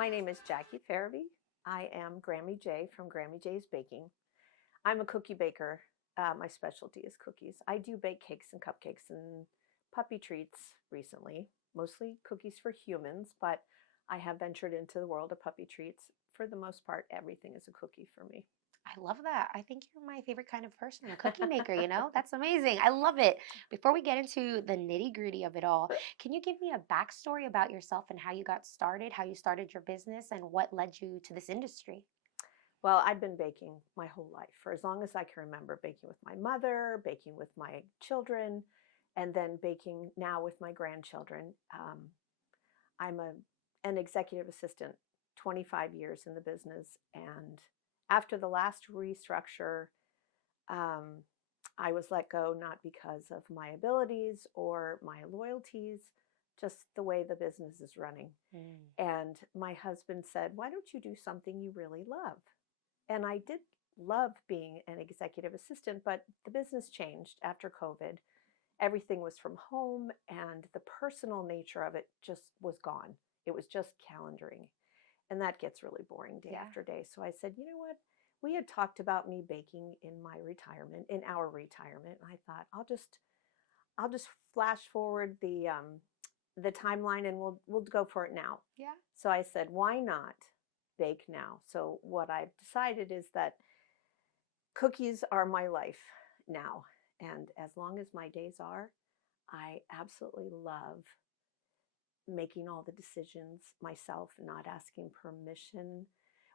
My name is Jacki Ferebee. I am Grammy J from Grammy J's Baking. I'm a cookie baker. My specialty is cookies. I do bake cakes and cupcakes and puppy treats recently, mostly cookies for humans, but I have ventured into the world of puppy treats. For the most part, everything is a cookie for me. I love that. I think you're my favorite kind of person, a cookie maker, That's amazing. I love it. Before we get into the nitty-gritty of it all, can you give me a backstory about yourself and how you got started, how you started your business, and what led you to this industry? Well, I've been baking my whole life, for as long as I can remember, baking with my mother, baking with my children, and then baking now with my grandchildren. I'm an executive assistant, 25 years in the business. And after the last restructure, um, I was let go not because of my abilities or my loyalties, just the way the business is running. Mm. And my husband said, "Why don't you do something you really love?" And I did love being an executive assistant, but the business changed after COVID. Everything was from home, and the personal nature of it just was gone. It was just calendaring. And that gets really boring day Yeah. after day. So I said, you know what? We had talked about me baking in my retirement, in our retirement. And I thought, I'll just flash forward the timeline and we'll go for it now. Yeah. So I said, why not bake now? So what I've decided is that cookies are my life now. And as long as my days are, I absolutely love making all the decisions myself, not asking permission.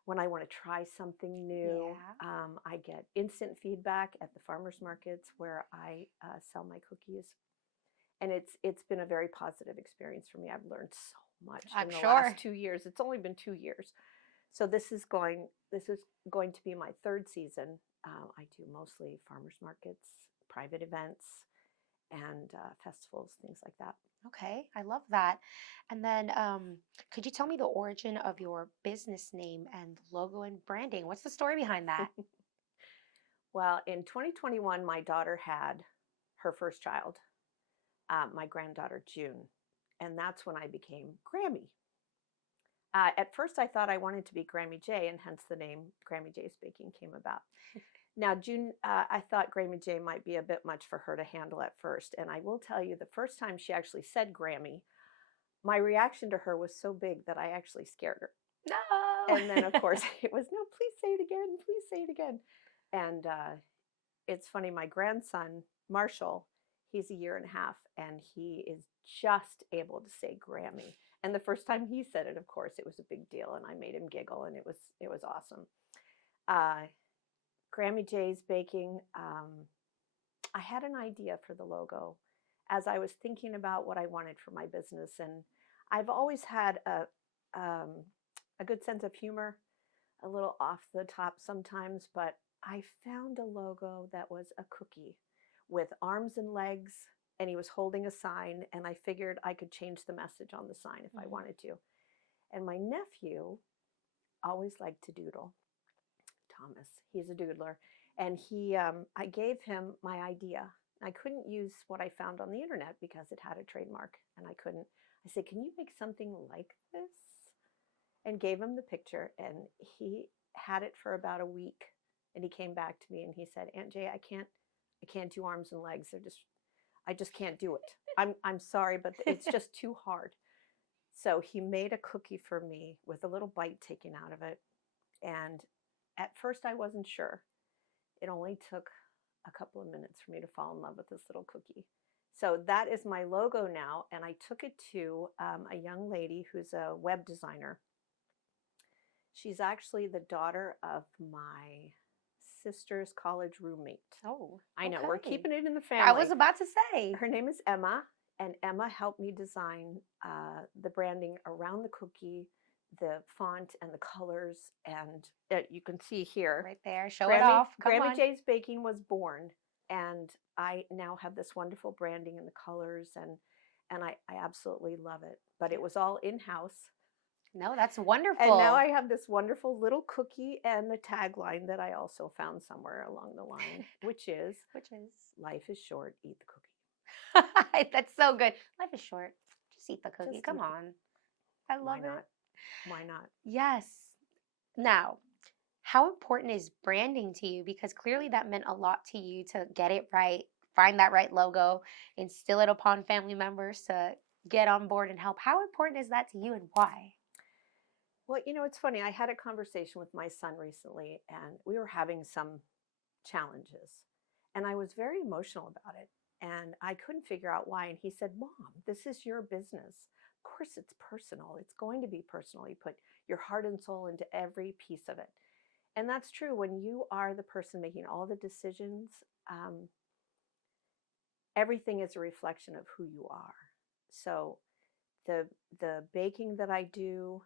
When I want to try something new, Yeah. I get instant feedback at the farmers markets where I sell my cookies, and it's been a very positive experience for me. I've learned so much I'm in the sure. last 2 years. It's only been 2 years, so this is going to be my third season. I do mostly farmers markets, private events, and festivals, things like that. Okay, I love that. And then, could you tell me the origin of your business name and logo and branding? What's the story behind that? Well, in 2021, my daughter had her first child, my granddaughter June, and that's when I became Grammy. At first, I thought I wanted to be Grammy J, and hence the name Grammy J's Baking came about. Now, June, I thought Grammy J might be a bit much for her to handle at first, and I will tell you, the first time she actually said Grammy, my reaction to her was so big that I actually scared her. No. And then, of course, it was, no, please say it again, please say it again. And it's funny, my grandson, Marshall, he's a year and a half, and he is just able to say Grammy. And the first time he said it, of course, it was a big deal, and I made him giggle, and it was awesome. Uh, Grammy J's Baking, I had an idea for the logo as I was thinking about what I wanted for my business, and I've always had a good sense of humor, a little off the top sometimes, but I found a logo that was a cookie with arms and legs, and he was holding a sign, and I figured I could change the message on the sign if I wanted to. And my nephew always liked to doodle. Thomas, he's a doodler, and I gave him my idea. I couldn't use what I found on the internet because it had a trademark, and I couldn't. I said, "Can you make something like this?" And gave him the picture, and he had it for about a week, and he came back to me and he said, "Aunt Jay, I can't do arms and legs. I just can't do it. I'm sorry, but it's just too hard." So he made a cookie for me with a little bite taken out of it, and at first I wasn't sure. It only took a couple of minutes for me to fall in love with this little cookie. So that is my logo now, and I took it to a young lady who's a web designer. She's actually the daughter of my sister's college roommate. Oh, I know, we're okay. keeping it in the I was family. about to say. Her name is Emma, and Emma helped me design the branding around the cookie, the font, and the colors. And you can see here, Right there. Show it off. Come Grammy on. J's Baking was born, and I now have this wonderful branding and the colors, and I absolutely love it. But it was all in-house. No, that's And wonderful. now I have this wonderful little cookie and the tagline that I also found somewhere along the line, which is "Life is short, eat the cookie." That's so good. Life is short. Just eat the cookie. Just Come eat the on. I Why love it. not? Why not? Yes. Now, how important is branding to you? Because clearly that meant a lot to you to get it right, find that right logo, instill it upon family members to get on board and help. How important is that to you and why? Well, it's funny. I had a conversation with my son recently, and we were having some challenges. And I was very emotional about it. And I couldn't figure out why. And he said, Mom, this is your business. Of course, it's personal. It's going to be personal. You put your heart and soul into every piece of it. And that's true. When you are the person making all the decisions, um, everything is a reflection of who you are. So the the baking that I do,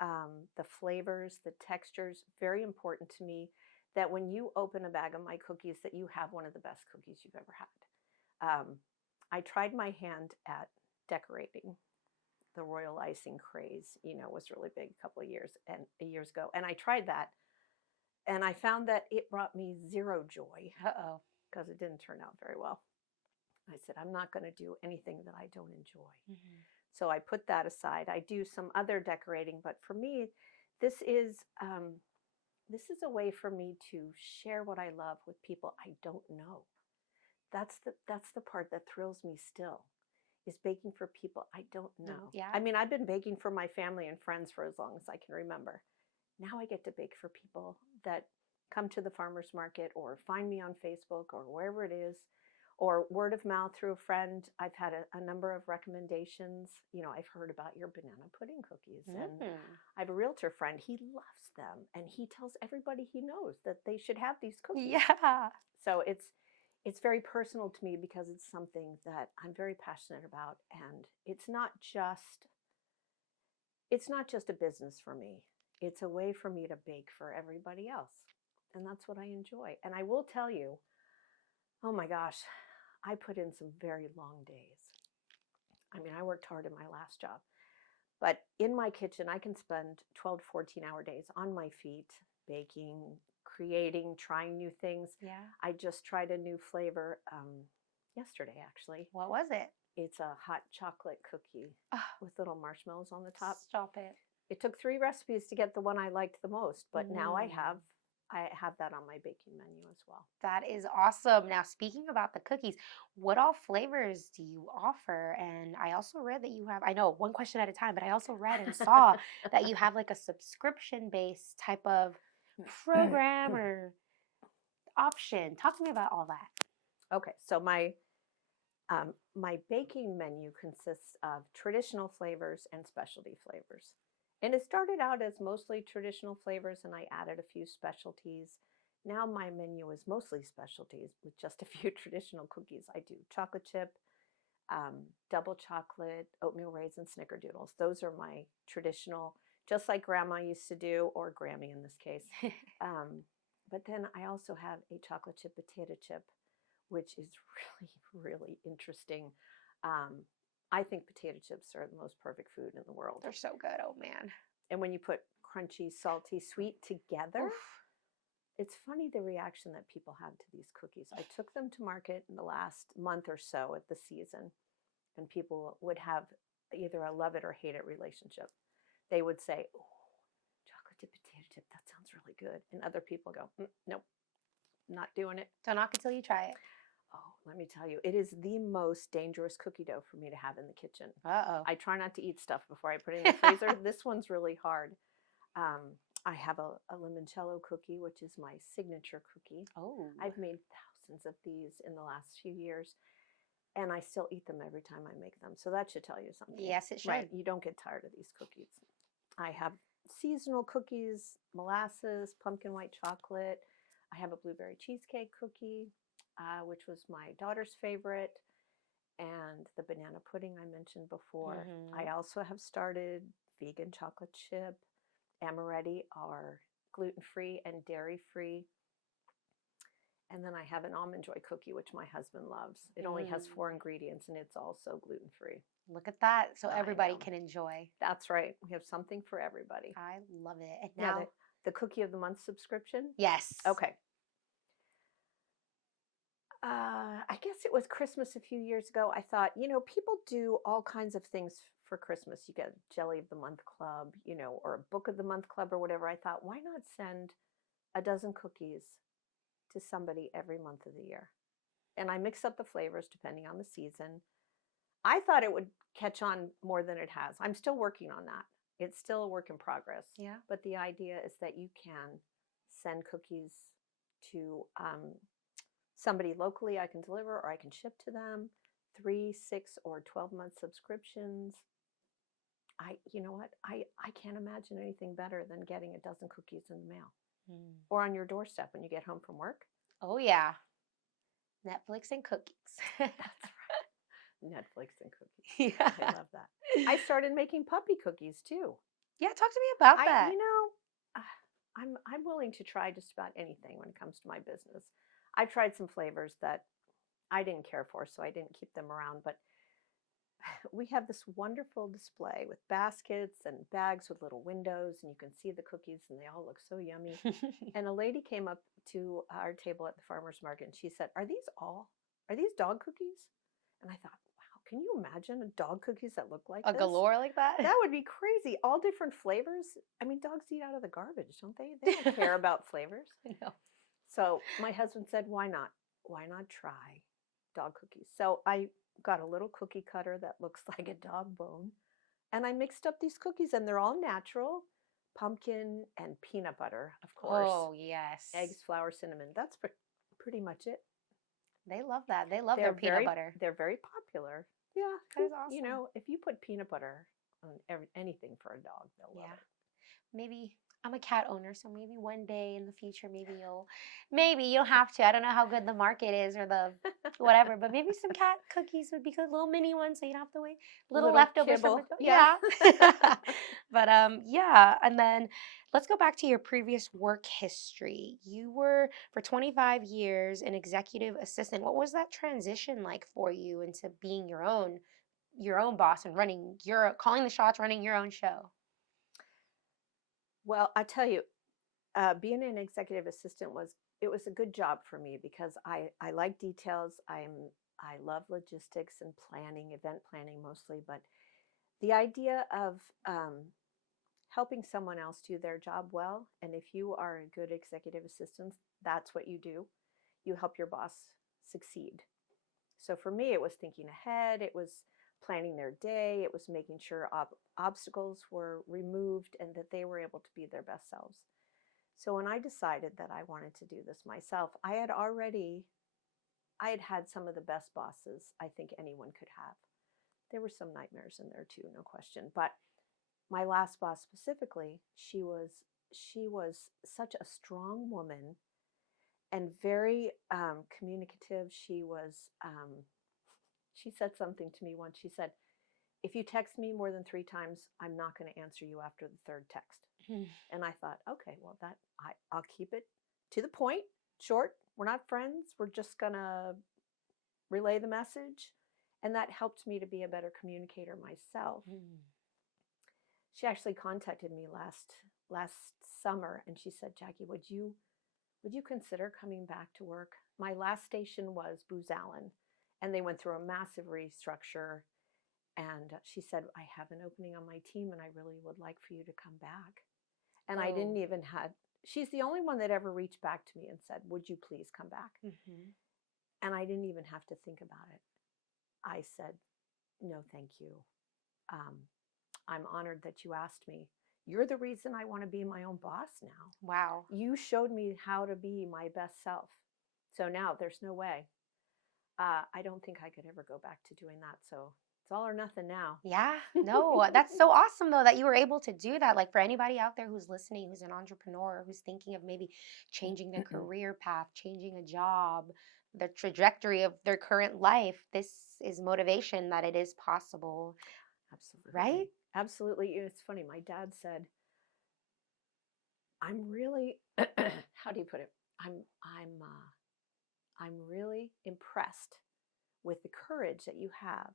the flavors, the textures, very important to me. That when you open a bag of my cookies, that you have one of the best cookies you've ever had. I tried my hand at decorating. The royal icing craze, was really big a couple of years ago, and I tried that, and I found that it brought me zero joy Uh-oh. because it didn't turn out very well. I said, I'm not going to do anything that I don't enjoy. Mhm. So I put that aside. I do some other decorating, but for me, this is this is a way for me to share what I love with people I don't know. That's the part that thrills me still, is baking for people I don't know. Yeah. I mean, I've been baking for my family and friends for as long as I can remember. Now I get to bake for people that come to the farmers market or find me on Facebook or wherever it is, or word of mouth through a friend. I've had a number of recommendations. I've heard about your banana pudding cookies, and Mm. I have a realtor friend. He loves them, and he tells everybody he knows that they should have these cookies. Yeah. So it's very personal to me because it's something that I'm very passionate about, and it's not just a business for me. It's a way for me to bake for everybody else. And that's what I enjoy. And I will tell you, oh my gosh, I put in some very long days. I mean, I worked hard in my last job, but in my kitchen, I can spend 12 to 14-hour days on my feet, baking, creating, trying new things. Yeah. I just tried a new flavor yesterday, actually. What was it? It's a hot chocolate cookie Ah, with little marshmallows on the top. stop it. It took 3 recipes to get the one I liked the most, but now I have Mm. I have that on my baking menu as well. That is awesome. Now, speaking about the cookies, what all flavors do you offer? And I also read that you have, I know one question at a time, but I also read and saw that you have like a subscription based type of program or option. Talk to me about all that. Okay, so my baking menu consists of traditional flavors and specialty flavors. And it started out as mostly traditional flavors, and I added a few specialties. Now my menu is mostly specialties with just a few traditional cookies. I do chocolate chip, double chocolate, oatmeal raisin, snickerdoodles. Those are my traditional, just like grandma used to do, or Grammy in this case. Um, but then I also have a chocolate chip potato chip, which is really, really interesting. Um, I think potato chips are the most perfect food in the world. They're so good. Oh, man. And when you put crunchy, salty, sweet together, Oof. it's funny the reaction that people have to these cookies. I took them to market in the last month or so at the season, and people would have either a love it or hate it relationship. They would say, "Oh, chocolate chip potato chip, that sounds really good," and other people go, "Nope, not doing it." Don't knock until you try it. Oh, let me tell you, it is the most dangerous cookie dough for me to have in the kitchen. Uh I try not to eat stuff before I put it in the freezer. This one's really hard. I have a limoncello cookie, which is my signature cookie. oh. I've made thousands of these in the last few years, and I still eat them every time I make them. So that should tell you something. Yes, it should. Right? You don't get tired of these cookies. I have seasonal cookies, molasses, pumpkin white chocolate. I have a blueberry cheesecake cookie, which was my daughter's favorite, and the banana pudding I mentioned before. Mhm. I also have started vegan chocolate chip. Amaretti are gluten-free and dairy-free. And then I have an almond joy cookie, which my husband loves. It only has 4 ingredients, and it's also gluten-free. Look at that. So I everybody know. can enjoy. That's right. We have something for everybody. I love it. And Now, now, the cookie of the month subscription. yes. Okay. I guess it was Christmas a few years ago. I thought, people do all kinds of things for Christmas, you get Jelly of the Month Club, or a Book of the Month Club or whatever. I thought, why not send a dozen cookies to somebody every month of the year? And I mix up the flavors depending on the season. I thought it would catch on more than it has. I'm still working on that. It's still a work in progress. Yeah. But the idea is that you can send cookies to somebody locally I can deliver, or I can ship to them. 3, 6, or 12-month subscriptions. You know what? I can't imagine anything better than getting a dozen cookies in the mail or on your doorstep when you get home from work. Oh, yeah. Netflix and cookies. That's right. Netflix and cookies. Yeah. I love that. I started making puppy cookies too. Yeah, talk to me about that. I'm willing to try just about anything when it comes to my business. I've tried some flavors that I didn't care for, so I didn't keep them around. But we have this wonderful display with baskets and bags with little windows, and you can see the cookies, and they all look so yummy. And a lady came up to our table at the farmer's market, and she said, are these dog cookies? And I thought, wow, can you imagine dog cookies that look like A this? galore like that? That would be crazy. All different flavors. I mean, dogs eat out of the garbage, don't they? They don't care about flavors. No. So my husband said, why not? Why not try dog cookies? So I got a little cookie cutter that looks like a dog bone, and I mixed up these cookies, and they're all natural. Pumpkin and peanut butter, of course. Oh, yes. Eggs, flour, cinnamon. That's pretty much it. They love that. They love their peanut butter. They're very popular. Yeah. That is awesome. If you put peanut butter on anything for a dog, they'll love it. Maybe I'm a cat owner, so maybe one day in the future, maybe you don't have to. I don't know how good the market is or the whatever, but maybe some cat cookies would be good, little mini ones, so you don't have to wait. Little leftovers from kibble. yeah. But yeah, and then let's go back to your previous work history. You were for 25 years an executive assistant. What was that transition like for you into being your own boss and calling the shots, running your own show? Well, I tell you, being an executive assistant was a good job for me because I like details. I love logistics and planning, event planning mostly, but the idea of helping someone else do their job well, and if you are a good executive assistant, that's what you do. You help your boss succeed. So for me, it was thinking ahead. It was planning their day. It was making sure obstacles were removed and that they were able to be their best selves. So when I decided that I wanted to do this myself, I had had some of the best bosses I think anyone could have. There were some nightmares in there too, no question. But my last boss specifically, she was such a strong woman and very communicative. She said something to me once. She said, if you text me more than 3 times, I'm not going to answer you after the 3rd text. And I thought, okay, well, I'll keep it to the point, short. We're not friends. We're just going to relay the message. And that helped me to be a better communicator myself. She actually contacted me last summer, and she said, Jackie, would you consider coming back to work? My last station was Booz Allen, and they went through a massive restructure. And she said, I have an opening on my team, and I really would like for you to come back. And I didn't even she's the only one that ever reached back to me and said, would you please come back? And I didn't even have to think about it. I said, no, thank you. I'm honored that you asked me. You're the reason I want to be my own boss now. Wow. You showed me how to be my best self. So now there's no way. I don't think I could ever go back to doing that. So it's all or nothing now. Yeah, no, that's so awesome though that you were able to do that. Like for anybody out there who's listening, who's an entrepreneur, who's thinking of maybe changing their career path, changing a job, the trajectory of their current life, this is motivation that it is possible. Absolutely. Right? Absolutely. It's funny. My dad said, I'm really, how do you put it? I'm really impressed with the courage that you have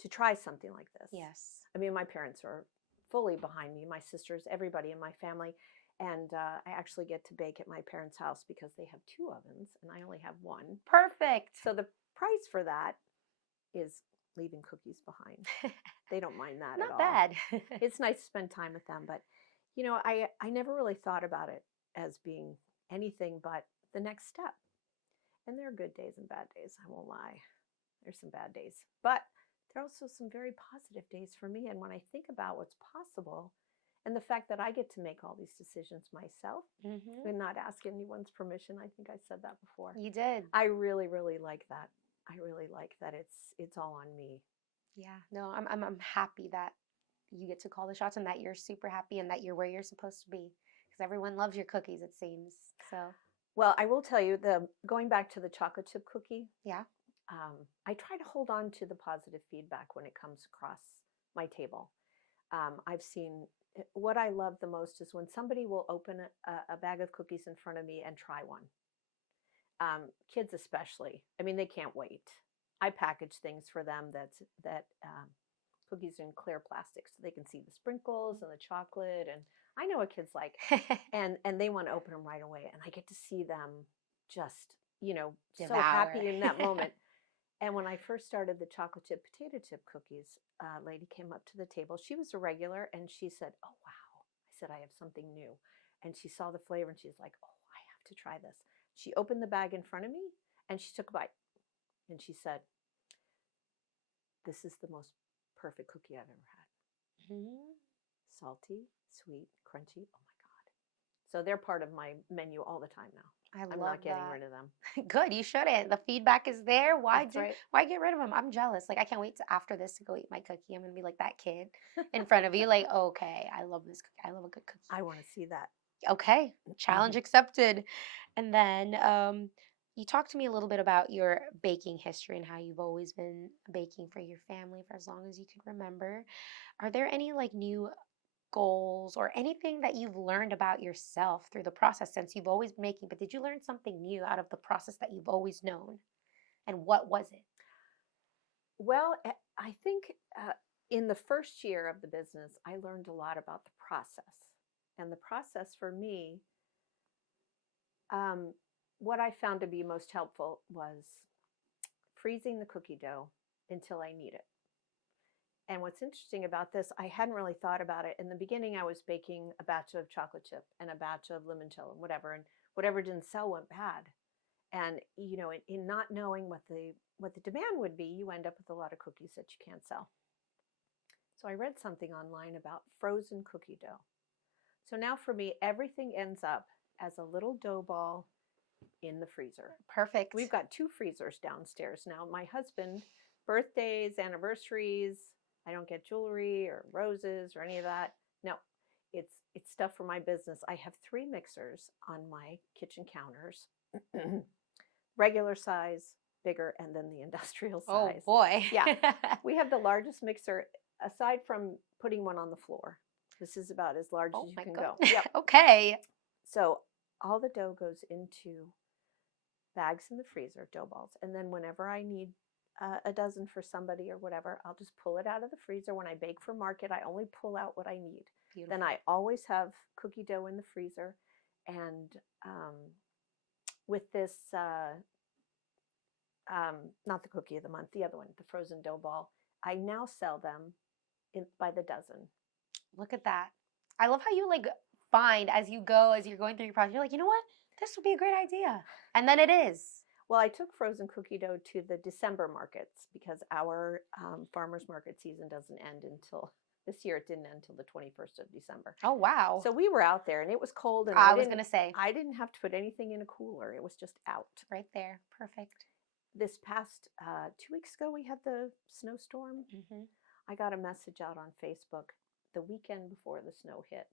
to try something like this. Yes. I mean, my parents are fully behind me, my sisters, everybody in my family. And I actually get to bake at my parents' house because they have 2 ovens and I only have 1. Perfect. So the price for that is leaving cookies behind. They don't mind that at Not all. bad. It's nice to spend time with them, but I never really thought about it as being anything but the next step. And there are good days and bad days, I won't lie. There's some bad days, but there are also some very positive days for me. And when I think about what's possible and the fact that I get to make all these decisions myself Hmm. and not ask anyone's permission, I think I said that before. You did. I really, really like that. I really like that it's all on me. Yeah. No, I'm happy that you get to call the shots and that you're super happy and that you're where you're supposed to be because everyone loves your cookies, it seems. So, Well, I will tell you, the going back to the chocolate chip cookie, yeah. I try to hold on to the positive feedback when it comes across my table. I've seen what I love the most is when somebody will open a bag of cookies in front of me and try one. Kids especially. I mean, they can't wait. I package things for them that cookies in clear plastic so they can see the sprinkles and the chocolate. And I know what kids like, and they want to open them right away. And I get to see them just so Devour. happy in that moment. And when I first started the chocolate chip potato chip cookies, a lady came up to the table. She was a regular, and she said, "Oh wow!" I said, "I have something new." And she saw the flavor, and she's like, "Oh, I have to try this." She opened the bag in front of me, and she took a bite, and she said, "This is the most perfect cookie I've ever had. Mhm. Salty, sweet, crunchy. Oh my god!" So they're part of my menu all the time now. I I'm love not getting that. rid of them. Good, you shouldn't. The feedback is there. That's right. Why get rid of them? I'm jealous. Like I can't wait to after this to go eat my cookie. I'm gonna be like that kid in front of you, like, okay, I love this cookie. I love a good cookie. I want to see that. Okay, challenge accepted. And then you talked to me a little bit about your baking history and how you've always been baking for your family for as long as you can remember. Are there any like new goals or anything that you've learned about yourself through the process since you've always been making, but did you learn something new out of the process that you've always known? And what was it? Well, I think in the first year of the business, I learned a lot about the process. And the process for me, um, what I found to be most helpful was freezing the cookie dough until I need it. And what's interesting about this, I hadn't really thought about it. In the beginning, I was baking a batch of chocolate chip and a batch of limoncello and whatever didn't sell went bad. And in not knowing what the demand would be, you end up with a lot of cookies that you can't sell. So I read something online about frozen cookie dough. So now for me, everything ends up as a little dough ball in the freezer. Perfect. We've got 2 freezers downstairs now. My husband, birthdays, anniversaries, I don't get jewelry or roses or any of that. No, it's stuff for my business. I have 3 mixers on my kitchen counters. Regular size, bigger, and then the industrial Oh size. boy. Yeah. We have the largest mixer aside from putting one on the floor. This is about as large Oh as you my can god. go. Yep. Okay. So all the dough goes into bags in the freezer, dough balls. And then whenever I need a dozen for somebody or whatever, I'll just pull it out of the freezer. When I bake for market, I only pull out what I need. Beautiful. Then I always have cookie dough in the freezer. And with this, not the cookie of the month, the other one, the frozen dough ball, I now sell them by the dozen. Look at that. I love how you like find as you go, as you're going through your process, you're like, you know what? This would be a great idea. And then it is. Well, I took frozen cookie dough to the December markets because our farmers market season doesn't end until this year. It didn't end until the 21st of December. Oh, wow. So we were out there and it was cold. And I was going to say. I didn't have to put anything in a cooler. It was just out. Right there. Perfect. This past 2 weeks ago, we had the snowstorm. Mm-hmm. I got a message out on Facebook the weekend before the snow hit.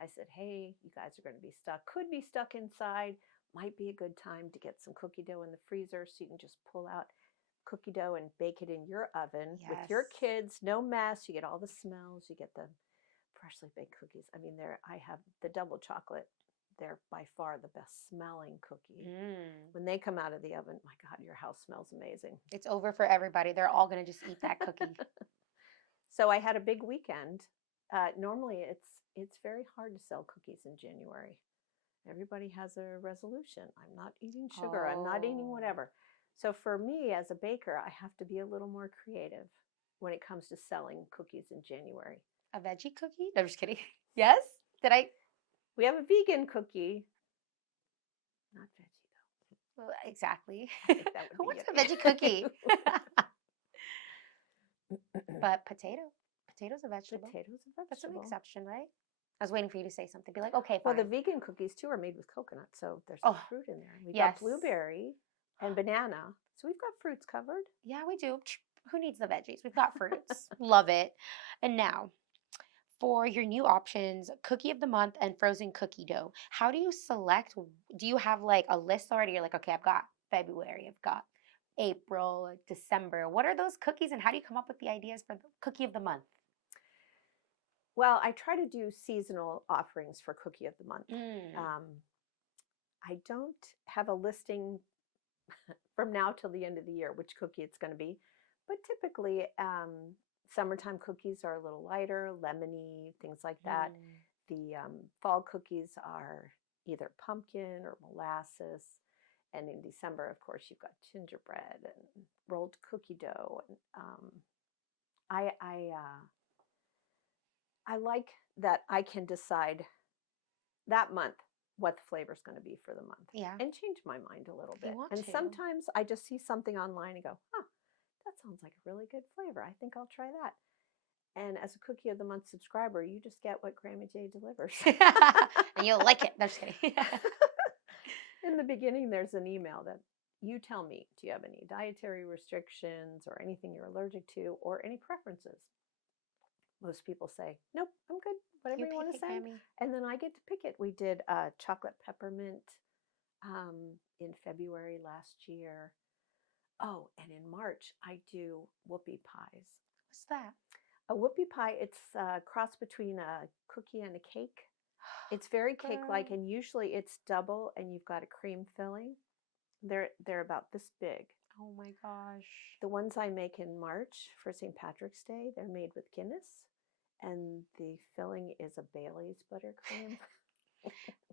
I said, hey, you guys are going to be stuck. Could be stuck inside. Might be a good time to get some cookie dough in the freezer so you can just pull out cookie dough and bake it in your oven with your kids. No mess. You get all the smells. You get the freshly baked cookies. I mean, I have the double chocolate. They're by far the best smelling cookie. When they come out of the oven, my God, your house smells amazing. It's over for everybody. They're all going to just eat that cookie. So I had a big weekend. Normally, it's very hard to sell cookies in January. Everybody has a resolution. I'm not eating sugar. I'm not eating whatever. So for me as a baker, I have to be a little more creative when it comes to selling cookies in January. A veggie cookie? No, I'm just kidding. Yes? Did I? We have a vegan cookie, not veggie Well, exactly. though. I think that would Who be wants a it. veggie cookie? But potato's a vegetable. Potatoes and That's an vegetable. exception, right? I was waiting for you to say something. Be like, okay, Well, fine. the vegan cookies too are made with coconut, so there's Oh, fruit in there. We've yes. got blueberry and banana, so we've got fruits covered. Yeah, we do. Who needs the veggies? We've got fruits. Love it. And now, for your new options, cookie of the month and frozen cookie dough, how do you select? Do you have like a list already? You're like, okay, I've got February, I've got April, December. What are those cookies and how do you come up with the ideas for the cookie of the month? Well, I try to do seasonal offerings for cookie of the month. Mm. I don't have a listing from now till the end of the year which cookie it's going to be, but typically summertime cookies are a little lighter, lemony, things like that. Mm. The fall cookies are either pumpkin or molasses. And in December, of course, you've got gingerbread and rolled cookie dough. And I like that I can decide that month what the flavor is going to be for the month. Yeah. And change my mind a little If you bit. want And to. sometimes I just see something online and go, that sounds like a really good flavor. I think I'll try that. And as a Cookie of the Month subscriber, you just get what Grammy J delivers. And you'll like it. No, just kidding. In the beginning, there's an email that you tell me, do you have any dietary restrictions or anything you're allergic to or any preferences? Most people say, nope, I'm good. Whatever you want to send. Grammy. And then I get to pick it. We did chocolate peppermint in February last year. Oh, and in March, I do whoopie pies. What's that? A whoopie pie, it's a cross between a cookie and a cake. It's very cake-like, and usually it's double, and you've got a cream filling. They're about this big. Oh my gosh. The ones I make in March for St. Patrick's Day, they're made with Guinness, and the filling is a Bailey's buttercream.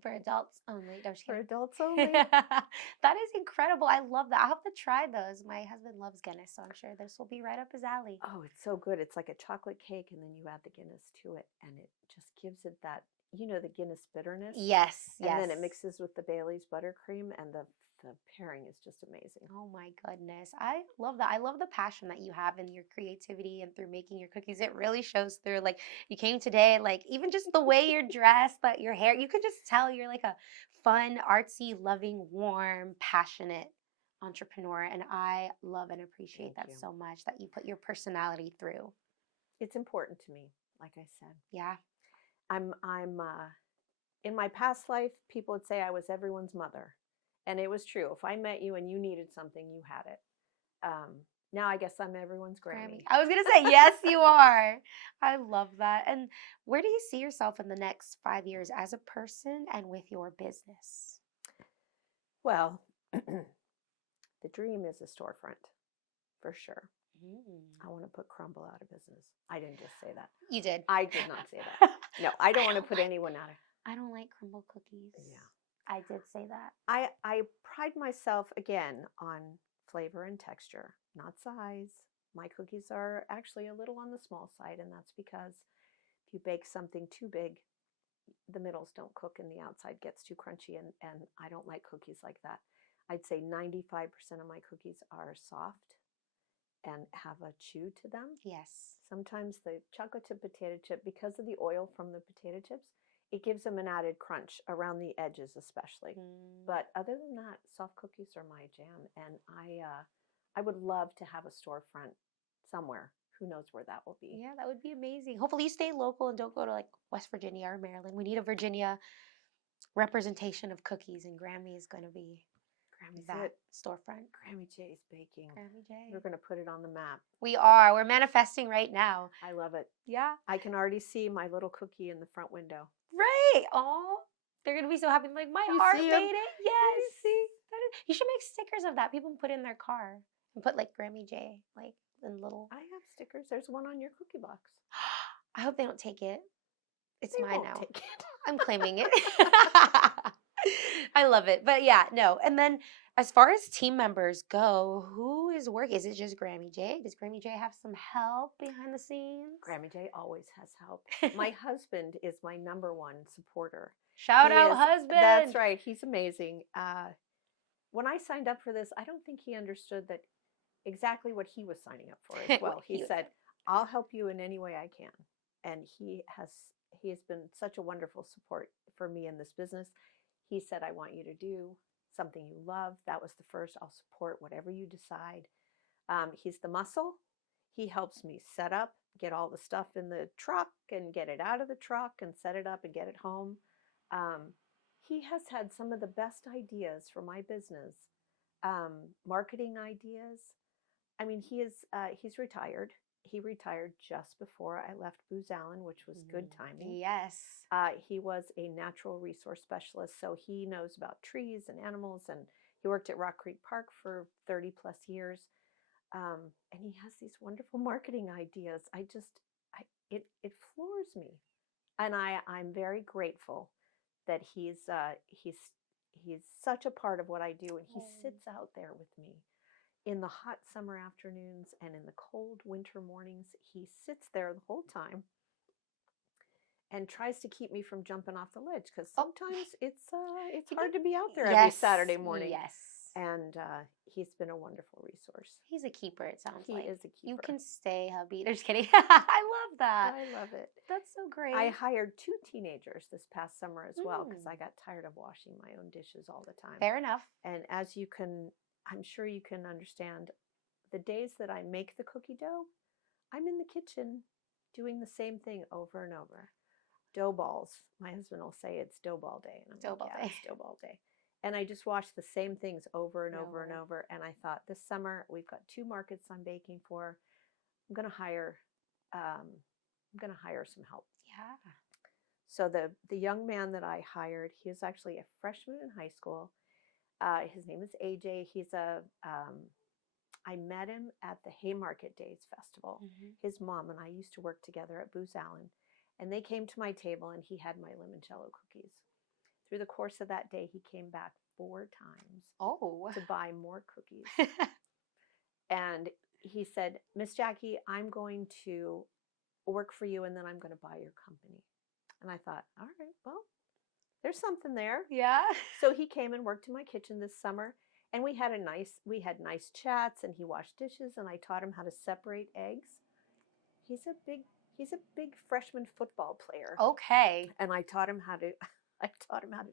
For adults only. No, just For kidding. adults only. That is incredible. I love that. I'll have to try those. My husband loves Guinness, so I'm sure this will be right up his alley. Oh, it's so good. It's like a chocolate cake, and then you add the Guinness to it, and it just gives it that, the Guinness bitterness. Yes, And yes. then it mixes with the Bailey's buttercream, and the pairing is just amazing. Oh my goodness. I love that. I love the passion that you have in your creativity and through making your cookies. It really shows through. Like you came today, like even just the way you're dressed, like your hair, you could just tell you're like a fun, artsy, loving, warm, passionate entrepreneur. And I love and appreciate Thank that you. so much that you put your personality through. It's important to me, like I said. Yeah. I'm in my past life, people would say I was everyone's mother. And it was true. If I met you and you needed something, you had it. Now I guess I'm everyone's Grammy. I was going to say, yes, you are. I love that. And where do you see yourself in the next 5 years as a person and with your business? Well, the dream is a storefront, for sure. I want to put Crumble out of business. I didn't just say that. You did. I did not say that. No, I don't want to put anyone out of. I don't like crumble cookies. Yeah. I did say that. I pride myself, again, on flavor and texture, not size. My cookies are actually a little on the small side, and that's because if you bake something too big, the middles don't cook and the outside gets too crunchy, and I don't like cookies like that. I'd say 95% of my cookies are soft and have a chew to them. Yes. Sometimes the chocolate chip potato chip, because of the oil from the potato chips, it gives them an added crunch around the edges especially. But other than that, soft cookies are my jam. And I would love to have a storefront somewhere. Who knows where that will be. Yeah, that would be amazing. Hopefully you stay local and don't go to like West Virginia or Maryland. We need a Virginia representation of cookies, and Grammy is going to be that storefront. Grammy J's baking. Grammy J. We're going to put it on the map. We are. We're manifesting right now. I love it. Yeah. I can already see my little cookie in the front window. Right. Oh, they're going to be so happy. Like, my heart made it. Yes. See? You should make stickers of that. People can put in their car and put like Grammy J, like in little. I have stickers. There's one on your cookie box. I hope they don't take it. It's They mine won't now. take it. I'm claiming it. I love it. But yeah, no. And then As far as team members go, who is working? Is it just Grammy J? Does Grammy J have some help behind the scenes? Grammy J always has help. My husband is my number one supporter. Shout He out, is, that's husband. right, he's amazing. When I signed up for this, I don't think he understood that exactly what he was signing up for as What well. He he was said, like. "I'll help you in any way I can." And he has been such a wonderful support for me in this business. He said, "I want you to do something you love." That was the first. "I'll support whatever you decide." He's the muscle. He helps me set up, get all the stuff in the truck and get it out of the truck and set it up and get it home. Um, he has had some of the best ideas for my business, marketing ideas. I mean, he's retired. He retired just before I left Booz Allen, which was good timing. Yes. He was a natural resource specialist, so he knows about trees and animals, and he worked at Rock Creek Park for 30 plus years. And he has these wonderful marketing ideas. It floors me, and I'm very grateful that he's such a part of what I do, and he sits out there with me in the hot summer afternoons and in the cold winter mornings. He sits there the whole time and tries to keep me from jumping off the ledge, because Oh, sometimes it's hard to be out there every yes. Saturday morning. Yes. And he's been a wonderful resource. He's a keeper, it sounds He like. is a keeper. You can stay, hubby. Just kidding. I love that. I love it. That's so great. I hired 2 teenagers this past summer as well, because I got tired of washing my own dishes all the time. Fair enough. And as I'm sure you can understand, the days that I make the cookie dough, I'm in the kitchen doing the same thing over and over. Dough balls. My husband will say it's dough ball day. And I'm Dough ball like, yeah, day. it's dough ball day. And I just wash the same things over and over and No. over. And I thought, this summer we've got 2 markets I'm baking for. I'm gonna hire some help. Yeah. So the young man that I hired, he is actually a freshman in high school. His name is AJ. I met him at the Haymarket Days Festival. His mom and I used to work together at Booz Allen, and they came to my table, and he had my limoncello cookies. Through the course of that day, he came back 4 times to buy more cookies. And he said, "Miss Jacki, I'm going to work for you, and then I'm going to buy your company." And I thought, all right, well, there's something there. Yeah. So he came and worked in my kitchen this summer, and we had nice chats, and he washed dishes, and I taught him how to separate eggs. He's a big freshman football player. Okay. And I taught him how to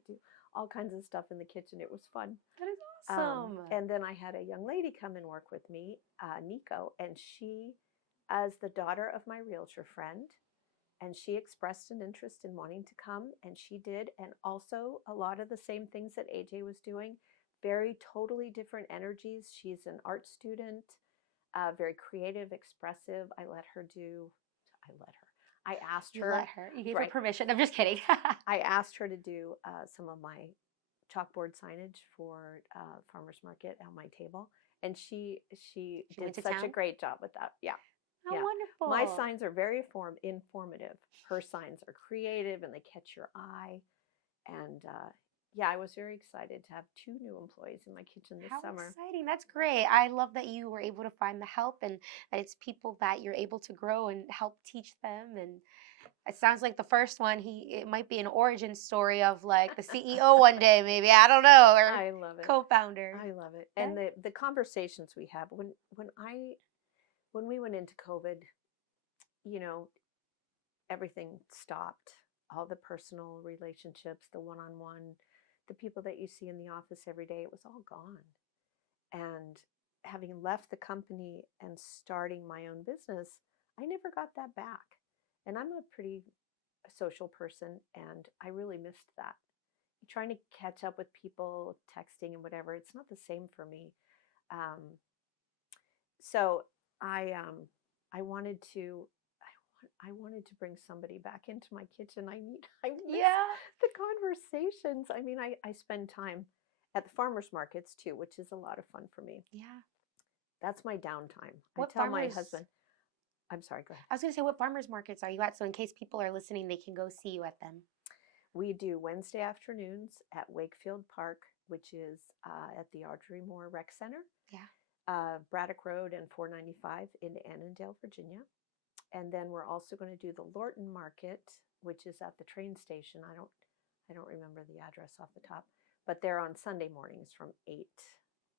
do all kinds of stuff in the kitchen. It was fun. That is awesome. And then I had a young lady come and work with me, Nico, and she, as the daughter of my realtor friend, and she expressed an interest in wanting to come, and she did. And also a lot of the same things that AJ was doing, very totally different energies. She's an art student, very creative, expressive. I asked You her. let her. You gave her Right. permission. I'm just kidding. I asked her to do some of my chalkboard signage for farmers market on my table, and she went did to such a town? great job with that. Yeah. How Yeah. wonderful. My signs are very informative. Her signs are creative, and they catch your eye. And yeah, I was very excited to have 2 new employees in my kitchen this How summer. exciting. That's great. I love that you were able to find the help and that it's people that you're able to grow and help teach them. And it sounds like the first one, it might be an origin story of like the CEO one day, maybe. I don't know. Or I love it. co-founder. I love it. And the conversations we have when we went into COVID, everything stopped. All the personal relationships, the one-on-one, the people that you see in the office every day, it was all gone. And having left the company and starting my own business, I never got that back. And I'm a pretty social person, and I really missed that. Trying to catch up with people, texting and whatever, it's not the same for me. So I wanted to bring somebody back into my kitchen. I miss the conversations. I mean, I spend time at the farmers markets too, which is a lot of fun for me. Yeah. That's my downtime. What I tell farmers- my husband, I'm sorry, go ahead. I was going to say, what farmers markets are you at? So in case people are listening, they can go see you at them. We do Wednesday afternoons at Wakefield Park which is at the Audrey Moore Rec Center, Yeah. Braddock Road and 495 in Annandale, Virginia. And then we're also going to do the Lorton Market, which is at the train station. I don't remember the address off the top, but they're on Sunday mornings from 8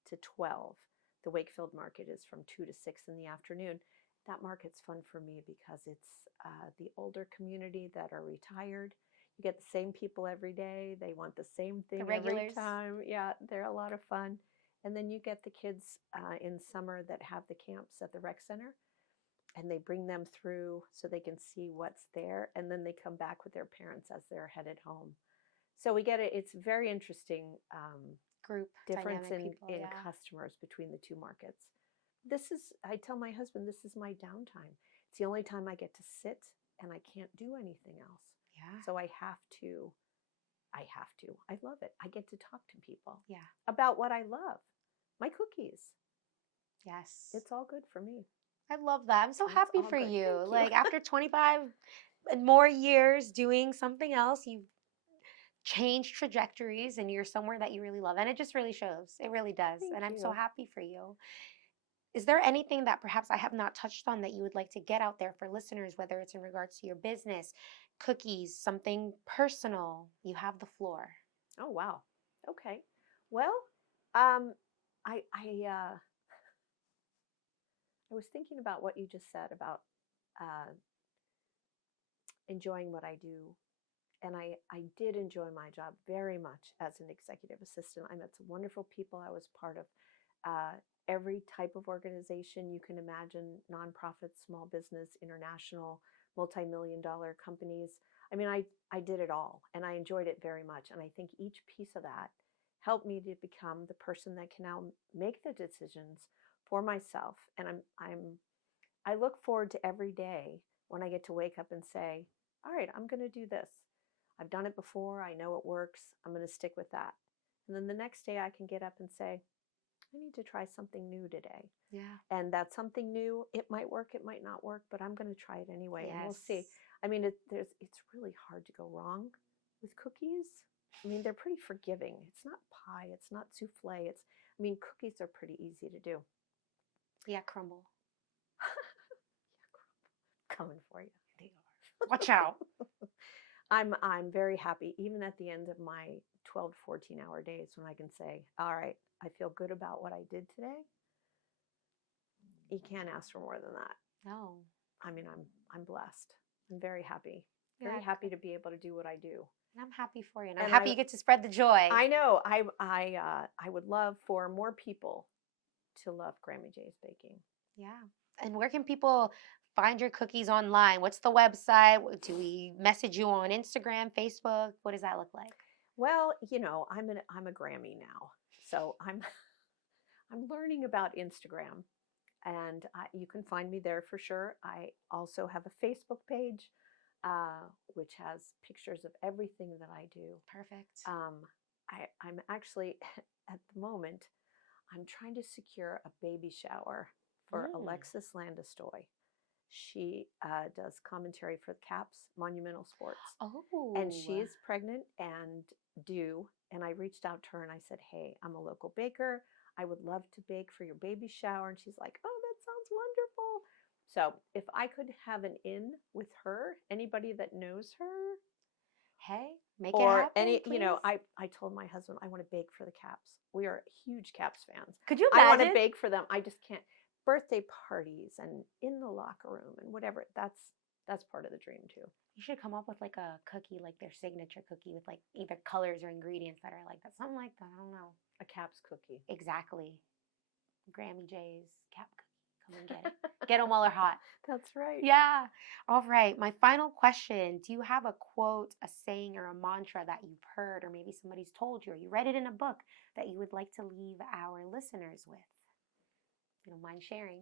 to 12. The Wakefield Market is from 2 to 6 in the afternoon. That market's fun for me because it's the older community that are retired. You get the same people every day. They want the same The thing every regulars. time. Yeah, they're a lot of fun. And then you get the kids in summer that have the camps at the rec center, and they bring them through so they can see what's there, and then they come back with their parents as they're headed home. So we get it. It's very interesting Group difference dynamic people. in Yeah. customers between the two markets. I tell my husband, this is my downtime. It's the only time I get to sit and I can't do anything else. Yeah. So I have to. I love it. I get to talk to people Yeah. about what I love. My cookies. Yes. It's all good for me. I love that. I'm so It's happy all for good. you. Thank you. Like after 25 and more years doing something else, you've changed trajectories and you're somewhere that you really love. And it just really shows. It really does. Thank And I'm so you. happy for you. Is there anything that perhaps I have not touched on that you would like to get out there for listeners, whether it's in regards to your business, cookies, something personal? You have the floor. Oh wow. Okay. Well, I was thinking about what you just said about uh, enjoying what I do, and I did enjoy my job very much as an executive assistant. I met some wonderful people. I was part of every type of organization you can imagine: nonprofit, small business, international, multi-million-dollar companies. I mean, I did it all, and I enjoyed it very much. And I think each piece of that helped me to become the person that can now make the decisions for myself. And I look forward to every day when I get to wake up and say, all right, I'm going to do this. I've done it before. I know it works. I'm going to stick with that. And then the next day I can get up and say, I need to try something new today. Yeah. And that's something new. It might work, it might not work, but I'm going to try it anyway. Yes. And we'll see. I mean, it's really hard to go wrong with cookies. I mean, they're pretty forgiving. It's not pie. It's not souffle. Cookies are pretty easy to do. Yeah, crumble. Coming for you. They are. Watch out. I'm very happy, even at the end of my 12 to 14-hour days, when I can say, all right, I feel good about what I did today. You can't ask for more than that. No. I mean, I'm blessed. I'm very happy. Yeah, Very happy to be able to do what I do. And I'm happy for you. And I'm And happy you get to spread the joy. I know. I would love for more people to love Grammy J's baking. Yeah. And where can people find your cookies online? What's the website? Do we message you on Instagram, Facebook? What does that look like? Well, I'm a Grammy now, so I'm learning about Instagram, and you can find me there for sure. I also have a Facebook page, which has pictures of everything that I do. Perfect. I'm actually at the moment I'm trying to secure a baby shower for Alexis Landestoy. She does commentary for Caps Monumental Sports. Oh. And she's pregnant and due. And I reached out to her and I said, hey, I'm a local baker. I would love to bake for your baby shower. And she's like, oh, that sounds wonderful. So if I could have an in with her, anybody that knows her, hey, make it happen, please. I told my husband I want to bake for the Caps. We are huge Caps fans. Could you I imagine? want to bake for them. I just can't. Birthday parties and in the locker room and whatever. That's part of the dream too. You should come up with like a cookie, like their signature cookie with like either colors or ingredients that are like that. Something like that. I don't know. A Caps cookie. Exactly. Grammy J's Cap cookie. Come and get it. Get them while they're hot. That's right. Yeah. All right. My final question. Do you have a quote, a saying, or a mantra that you've heard, or maybe somebody's told you, or you read it in a book that you would like to leave our listeners with? You don't mind sharing?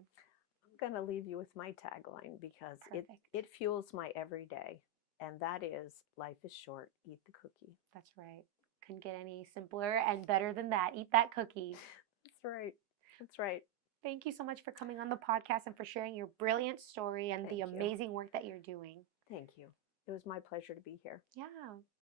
I'm going to leave you with my tagline because Perfect. it fuels my everyday. And that is, life is short, eat the cookie. That's right. Couldn't get any simpler and better than that. Eat that cookie. That's right. That's right. Thank you so much for coming on the podcast and for sharing your brilliant story and Thank the you. amazing work that you're doing. Thank you. It was my pleasure to be here. Yeah.